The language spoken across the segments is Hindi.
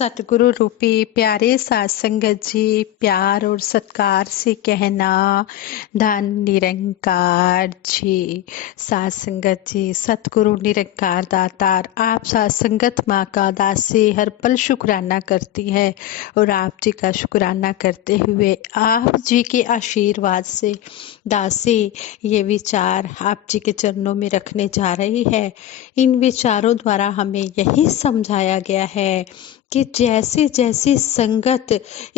सतगुरु रूपी प्यारे साध संगत जी, प्यार और सत्कार से कहना धन निरंकार जी। साध संगत जी, सतगुरु निरंकार दातार आप साध संगत माँ का दासी हर पल शुक्राना करती है और आप जी का शुक्राना करते हुए आप जी के आशीर्वाद से दासी ये विचार आप जी के चरणों में रखने जा रही है। इन विचारों द्वारा हमें यही समझाया गया है कि जैसे जैसे संगत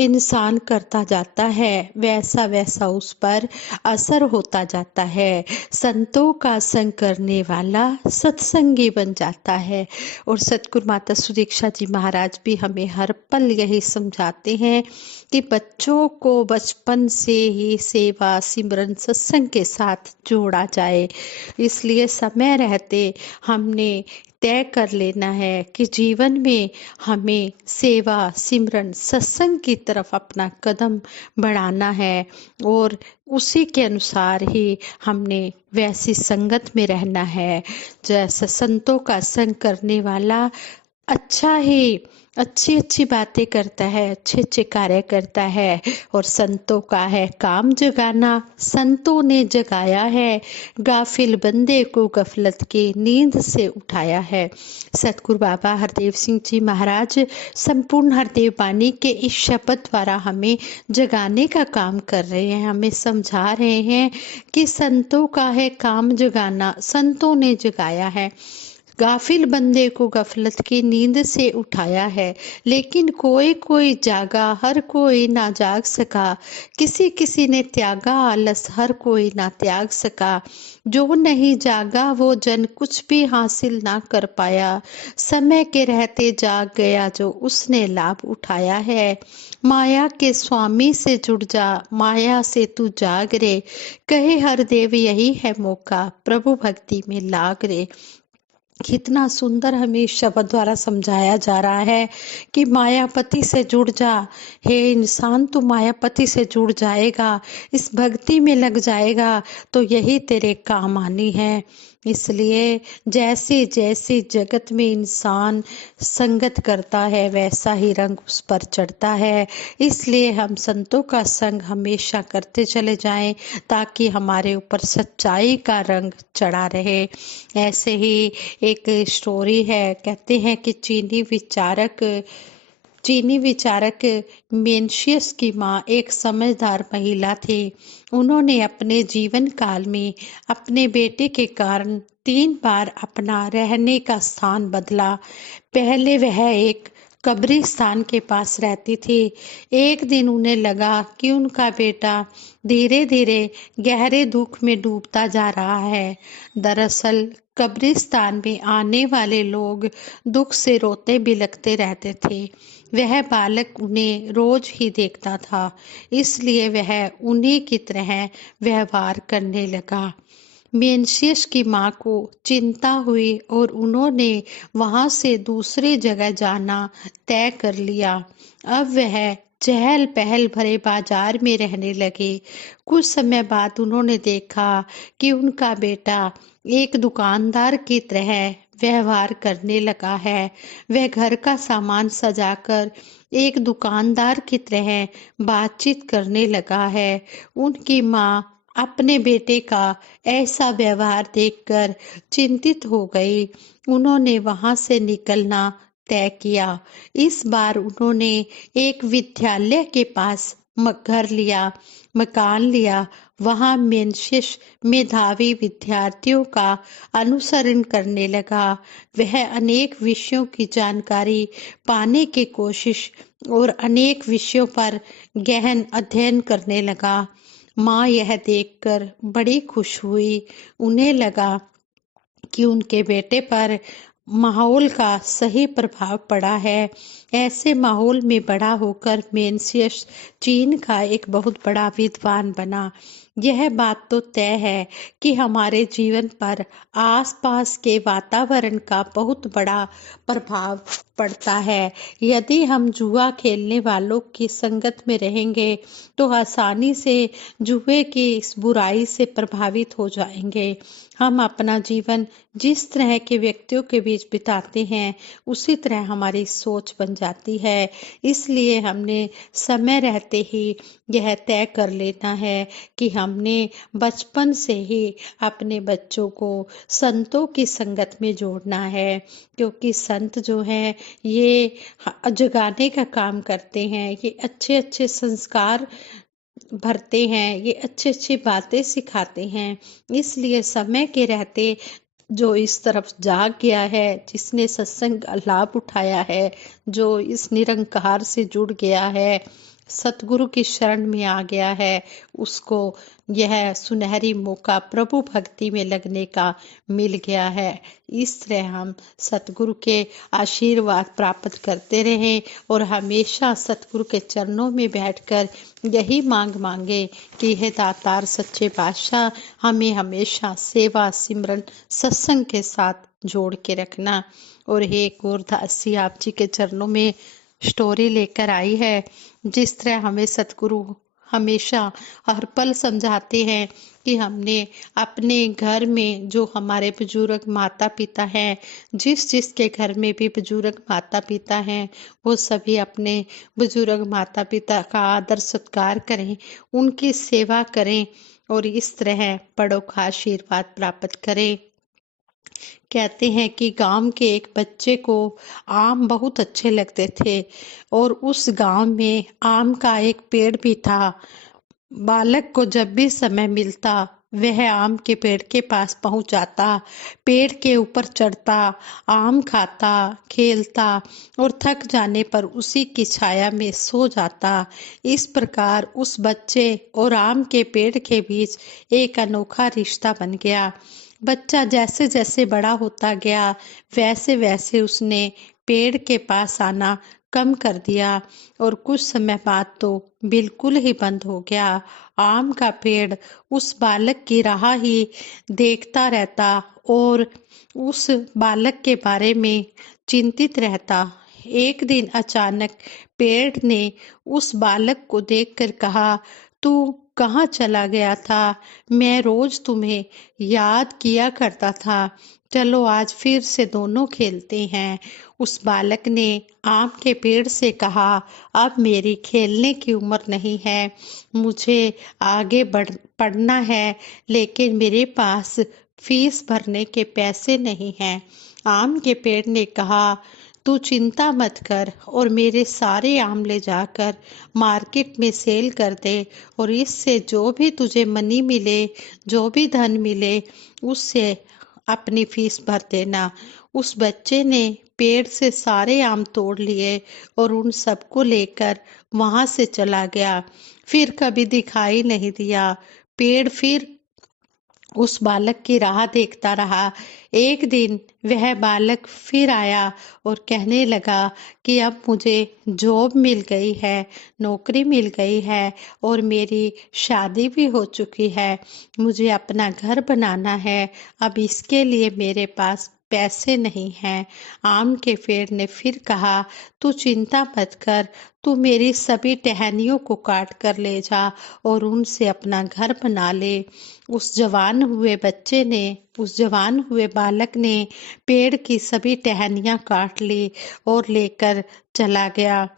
इंसान करता जाता है वैसा वैसा उस पर असर होता जाता है। संतों का संग करने वाला सत्संगी बन जाता है। और सतगुरु माता सुदीक्षा जी महाराज भी हमें हर पल यही समझाते हैं कि बच्चों को बचपन से ही सेवा सिमरन सत्संग के साथ जोड़ा जाए। इसलिए समय रहते हमने तय कर लेना है कि जीवन में हमें सेवा सिमरन सत्संग की तरफ अपना कदम बढ़ाना है और उसी के अनुसार ही हमने वैसी संगत में रहना है। जैसे संतों का संग करने वाला अच्छा ही अच्छी अच्छी बातें करता है, अच्छे अच्छे कार्य करता है। और संतों का है काम जगाना, संतों ने जगाया है गाफिल बंदे को गफलत की नींद से उठाया है। सतगुरु बाबा हरदेव सिंह जी महाराज संपूर्ण हरदेव वाणी के इस शपथ द्वारा हमें जगाने का काम कर रहे हैं। हमें समझा रहे हैं कि संतों का है काम जगाना, संतों ने जगाया है, गाफिल बंदे को गफलत की नींद से उठाया है। लेकिन कोई कोई जागा, हर कोई ना जाग सका। किसी किसी ने त्यागा आलस, हर कोई ना त्याग सका। जो नहीं जागा वो जन कुछ भी हासिल ना कर पाया। समय के रहते जाग गया जो उसने लाभ उठाया है। माया के स्वामी से जुड़ जा, माया से तू जाग रे। कहे हर देव यही है मौका, प्रभु भक्ति में लाग रे। कितना सुंदर हमें शब्द द्वारा समझाया जा रहा है कि मायापति से जुड़ जा। हे इंसान, तू मायापति से जुड़ जाएगा, इस भक्ति में लग जाएगा तो यही तेरे काम आनी है। इसलिए जैसे जैसे जगत में इंसान संगत करता है वैसा ही रंग उस पर चढ़ता है। इसलिए हम संतों का संग हमेशा करते चले जाएं ताकि हमारे ऊपर सच्चाई का रंग चढ़ा रहे। ऐसे ही एक स्टोरी है, कहते हैं कि चीनी विचारक मेंशियस की माँ एक समझदार महिला थी। उन्होंने अपने जीवन काल में अपने बेटे के कारण 3 बार अपना रहने का स्थान बदला। पहले वह एक कब्रिस्तान के पास रहती थी। एक दिन उन्हें लगा कि उनका बेटा धीरे धीरे गहरे दुख में डूबता जा रहा है। दरअसल कब्रिस्तान में आने वाले लोग दुख से रोते बिलखते रहते थे। वह बालक उन्हें रोज ही देखता था, इसलिए वह उन्हीं की तरह व्यवहार करने लगा। मेंशियस की माँ को चिंता हुई और उन्होंने वहां से दूसरी जगह जाना तय कर लिया। अब वह चहल पहल भरे बाजार में रहने लगे। कुछ समय बाद उन्होंने देखा कि उनका बेटा एक दुकानदार की तरह व्यवहार करने लगा है। वह घर का सामान सजाकर एक दुकानदार की तरह बातचीत करने लगा है। उनकी माँ अपने बेटे का ऐसा व्यवहार देखकर चिंतित हो गई। उन्होंने वहां से निकलना तय किया। इस बार उन्होंने एक विद्यालय के पास मकान लिया। वहां मेंशियस मेधावी विद्यार्थियों का अनुसरण करने लगा। वह अनेक विषयों की जानकारी पाने की कोशिश और अनेक विषयों पर गहन अध्ययन करने लगा। माँ यह देखकर बड़ी खुश हुई। उन्हें लगा कि उनके बेटे पर माहौल का सही प्रभाव पड़ा है। ऐसे माहौल में बड़ा होकर मेंशियस चीन का एक बहुत बड़ा विद्वान बना। यह बात तो तय है कि हमारे जीवन पर आसपास के वातावरण का बहुत बड़ा प्रभाव पड़ता है। यदि हम जुआ खेलने वालों की संगत में रहेंगे तो आसानी से जुए की इस बुराई से प्रभावित हो जाएंगे। हम अपना जीवन जिस तरह के व्यक्तियों के बीच बिताते हैं उसी तरह हमारी सोच बन जाती है। इसलिए हमने समय रहते ही यह तय कर लेना है कि हमने बचपन से ही अपने बच्चों को संतों की संगत में जोड़ना है, क्योंकि संत जो हैं ये जगाने का काम करते हैं, ये अच्छे अच्छे संस्कार भरते हैं, ये अच्छी अच्छी बातें सिखाते हैं। इसलिए समय के रहते जो इस तरफ जाग गया है, जिसने सत्संग का लाभ उठाया है, जो इस निरंकार से जुड़ गया है, सतगुरु की शरण में आ गया है, उसको यह सुनहरी मौका प्रभु भक्ति में लगने का मिल गया है। इस तरह हम सतगुरु के आशीर्वाद प्राप्त करते रहें और हमेशा सतगुरु के चरणों में बैठकर यही मांग मांगे कि हे दातार सच्चे पातशाह, हमें हमेशा सेवा सिमरन सत्संग के साथ जोड़ के रखना। और हे गोरदास जी, आप जी के चरणों में स्टोरी लेकर आई है, जिस तरह हमें सतगुरु हमेशा हर पल समझाते हैं कि हमने अपने घर में जो हमारे बुजुर्ग माता पिता हैं, जिस जिसके घर में भी बुजुर्ग माता पिता हैं, वो सभी अपने बुजुर्ग माता पिता का आदर सत्कार करें, उनकी सेवा करें और इस तरह बड़ों का आशीर्वाद प्राप्त करें। कहते हैं कि गांव के एक बच्चे को आम बहुत अच्छे लगते थे और उस गांव में आम का एक पेड़ भी था। बालक को जब भी समय मिलता वह आम के पेड़ के पास पहुंच जाता, पेड़ के ऊपर चढ़ता, आम खाता, खेलता और थक जाने पर उसी की छाया में सो जाता। इस प्रकार उस बच्चे और आम के पेड़ के बीच एक अनोखा रिश्ता बन गया। बच्चा जैसे जैसे बड़ा होता गया वैसे वैसे उसने पेड़ के पास आना कम कर दिया और कुछ समय बाद तो बिल्कुल ही बंद हो गया। आम का पेड़ उस बालक की राह ही देखता रहता और उस बालक के बारे में चिंतित रहता। एक दिन अचानक पेड़ ने उस बालक को देखकर कहा, तू कहाँ चला गया था? मैं रोज तुम्हें याद किया करता था। चलो आज फिर से दोनों खेलते हैं। उस बालक ने आम के पेड़ से कहा, अब मेरी खेलने की उम्र नहीं है, मुझे आगे पढ़ना है, लेकिन मेरे पास फीस भरने के पैसे नहीं हैं। आम के पेड़ ने कहा, तू चिंता मत कर और मेरे सारे आम ले जाकर मार्केट में सेल कर दे और इससे जो भी तुझे मनी मिले, जो भी धन मिले, उससे अपनी फीस भर देना। उस बच्चे ने पेड़ से सारे आम तोड़ लिए और उन सबको लेकर वहां से चला गया। फिर कभी दिखाई नहीं दिया। पेड़ फिर उस बालक की राह देखता रहा। एक दिन वह बालक फिर आया और कहने लगा कि अब मुझे जॉब मिल गई है, नौकरी मिल गई है और मेरी शादी भी हो चुकी है। मुझे अपना घर बनाना है, अब इसके लिए मेरे पास पैसे नहीं हैं। आम के पेड़ ने फिर कहा, तू चिंता मत कर, तू मेरी सभी टहनियों को काट कर ले जा और उनसे अपना घर बना ले। उस जवान हुए बालक ने पेड़ की सभी टहनियां काट ली और लेकर चला गया।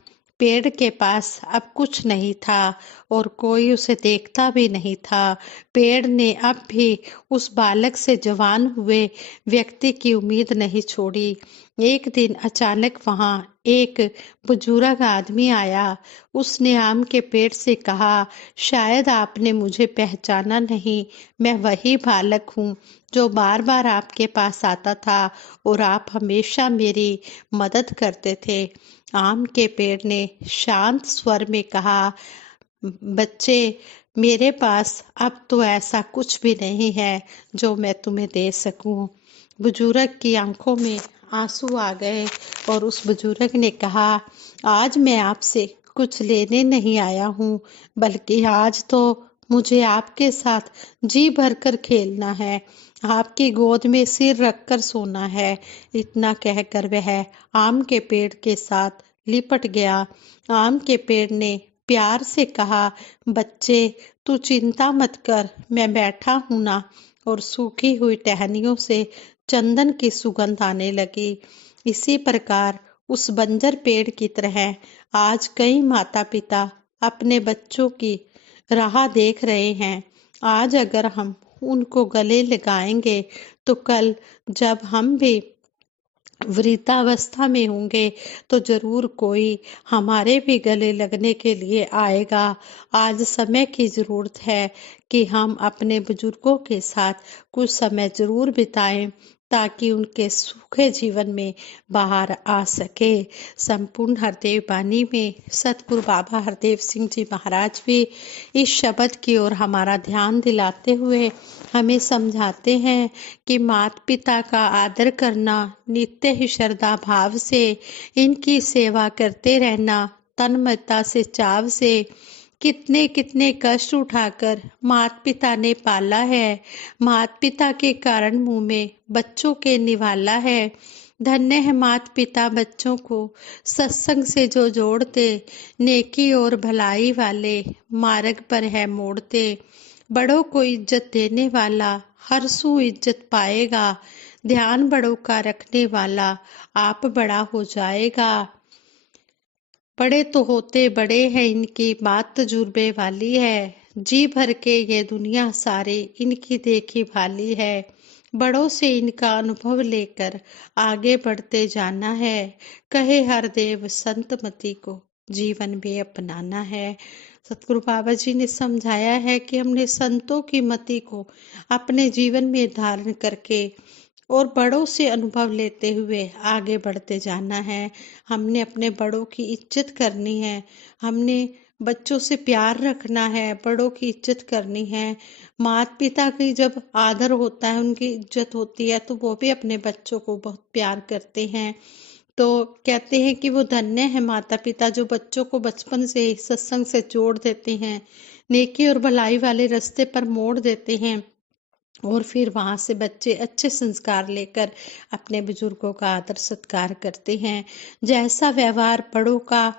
पेड़ के पास अब कुछ नहीं था और कोई उसे देखता भी नहीं था। पेड़ ने अब भी उस बालक से जवान हुए व्यक्ति की उम्मीद नहीं छोड़ी। एक दिन अचानक वहां एक बुजुर्ग आदमी आया। उसने आम के पेड़ से कहा, शायद आपने मुझे पहचाना नहीं, मैं वही बालक हूँ जो बार बार आपके पास आता था और आप हमेशा मेरी मदद करते थे। आम के पेड़ ने शांत स्वर में कहा, बच्चे, मेरे पास अब तो ऐसा कुछ भी नहीं है जो मैं तुम्हें दे सकूं। बुजुर्ग की आंखों में आंसू आ गए और उस बुजुर्ग ने कहा, आज मैं आपसे कुछ लेने नहीं आया हूँ, बल्कि आज तो मुझे आपके साथ जी भरकर खेलना है, आपकी गोद में सिर रखकर सोना है। इतना कहकर वह आम के पेड़ के साथ लिपट गया। आम के पेड़ ने प्यार से कहा, बच्चे तू चिंता मत कर, मैं बैठा हूं ना। और सूखी हुई टहनियों से चंदन की सुगंध आने लगी। इसी प्रकार उस बंजर पेड़ की तरह आज कई माता पिता अपने बच्चों की राह देख रहे हैं। आज अगर हम उनको गले लगाएंगे तो कल जब हम भी वृद्धावस्था में होंगे तो जरूर कोई हमारे भी गले लगने के लिए आएगा। आज समय की जरूरत है कि हम अपने बुजुर्गों के साथ कुछ समय जरूर बिताएं ताकि उनके सूखे जीवन में बाहर आ सके। संपूर्ण हरदेव बानी में सतगुरु बाबा हरदेव सिंह जी महाराज भी इस शब्द की ओर हमारा ध्यान दिलाते हुए हमें समझाते हैं कि माता पिता का आदर करना, नित्य ही श्रद्धा भाव से इनकी सेवा करते रहना, तन्मयता से चाव से कितने कितने कष्ट उठाकर माता पिता ने पाला है। माता पिता के कारण मुंह में बच्चों के निवाला है। धन्य है माता पिता बच्चों को सत्संग से जो जोड़ते, नेकी और भलाई वाले मार्ग पर है मोड़ते। बड़ों को इज्जत देने वाला हर सू इज्जत पाएगा। ध्यान बड़ों का रखने वाला आप बड़ा हो जाएगा। बड़े तो होते बड़े हैं, इनकी बात तजुर्बे वाली है। जी भर के ये दुनिया सारे इनकी देखी भाली है। बड़ों से इनका अनुभव लेकर आगे बढ़ते जाना है। कहे हर देव संत मति को जीवन में अपनाना है। सतगुरु बाबा जी ने समझाया है कि हमने संतों की मति को अपने जीवन में धारण करके और बड़ों से अनुभव लेते हुए आगे बढ़ते जाना है। हमने अपने बड़ों की इज्जत करनी है। हमने बच्चों से प्यार रखना है, बड़ों की इज्जत करनी है। माता पिता की जब आदर होता है, उनकी इज्जत होती है, तो वो भी अपने बच्चों को बहुत प्यार करते हैं। तो कहते हैं कि वो धन्य है माता पिता जो बच्चों को बचपन से ही सत्संग से जोड़ देते हैं, नेकी और भलाई वाले रास्ते पर मोड़ देते हैं और फिर वहां से बच्चे अच्छे संस्कार लेकर अपने बुजुर्गों का आदर सत्कार करते हैं। जैसा व्यवहार बड़ों का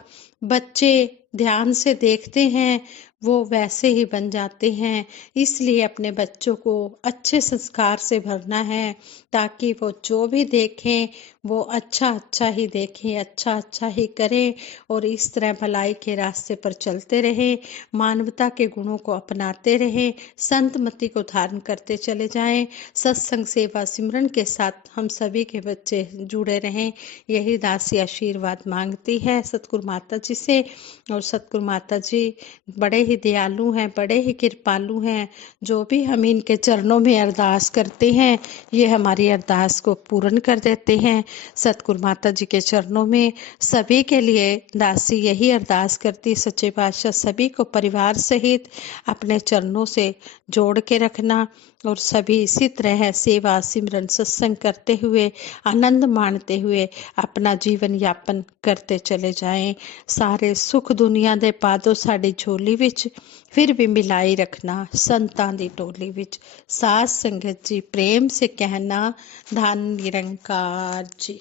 बच्चे ध्यान से देखते हैं वो वैसे ही बन जाते हैं। इसलिए अपने बच्चों को अच्छे संस्कार से भरना है ताकि वो जो भी देखें वो अच्छा अच्छा ही देखें, अच्छा अच्छा ही करें और इस तरह भलाई के रास्ते पर चलते रहें, मानवता के गुणों को अपनाते रहें, संत मति को धारण करते चले जाएं। सत्संग सेवा सिमरन के साथ हम सभी के बच्चे जुड़े रहें, यही दासी आशीर्वाद मांगती है सतगुरु माता जी से। और सतगुरु माता जी बड़े ही दयालु हैं, बड़े ही कृपालु हैं। जो भी हम इनके चरणों में अरदास करते हैं ये हमारी अरदास को पूर्ण कर देते हैं। सतगुरु माता जी के चरणों में सभी के लिए दासी यही अरदास करती, सच्चे पातशाह सभी को परिवार सहित अपने चरणों से जोड़ के रखना और सभी इसी तरह सेवा सिमरन सत्संग करते हुए आनंद माणते हुए अपना जीवन यापन करते चले जाएं। सारे सुख दुनिया दे पादो साड़ी झोली विच फिर भी मिलाई रखना संतां दी टोली विच। साध संगत जी प्रेम से कहना, धन निरंकार जी।